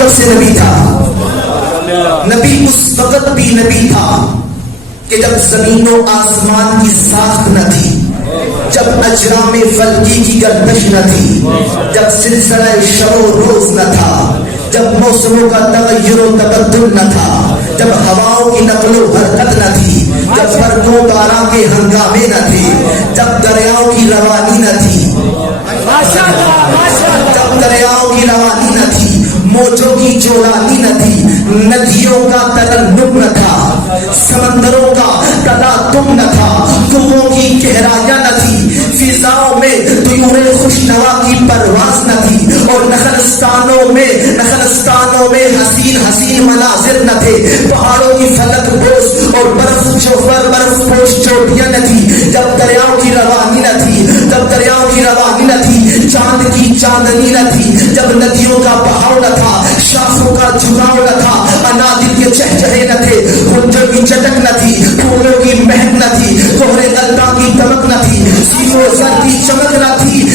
کب سے نبی تھا؟ نبی اس وقت بھی نبی تھا کہ جب زمین و آسمان کی ساخت نہ تھی، جب اجرام فلکی کی گردش نہ تھی، جب سلسلہ شب و روز نہ تھا، جب موسموں کا تغیر و تبدل نہ تھا، جب ہواؤں کی نقل و حرکت نہ تھی، جب برقوں تارا کے ہنگامے نہ تھے، جب دریاؤں کی روانی نہ تھی، جب دریاؤں کی روانی نہ تھی، موجوں کی جولانی نہ تھی، ندیوں کا ترنم نہ تھا، سمندروں کا تلاطم نہ تھا، کنووں کی گہرائیاں نہ تھی، فضاؤں میں طیور خوشنوا کی پرواز نہ تھی، اور نخلستانوں میں حسین حسین مناظر نہ تھے، پہاڑوں کی فلک بوس اور برف پوش چوٹیاں نہ تھی، جب دریاؤں کی روانی نہ تھی، جب دریاؤں کی روانی نہ تھی، چاند کی چاندنی نہ تھی، جب ندیوں کا بہاؤ نہ تھا، شاخوں کا جھکاؤ نہ تھا، انادل کے چہچہے نہ تھے، غنچوں کی چٹک نہ تھی، پھولوں کی مہک نہ تھی، کوہرے غلطاں کی دمک نہ تھی، سیب و زر کی چمک نہ تھی،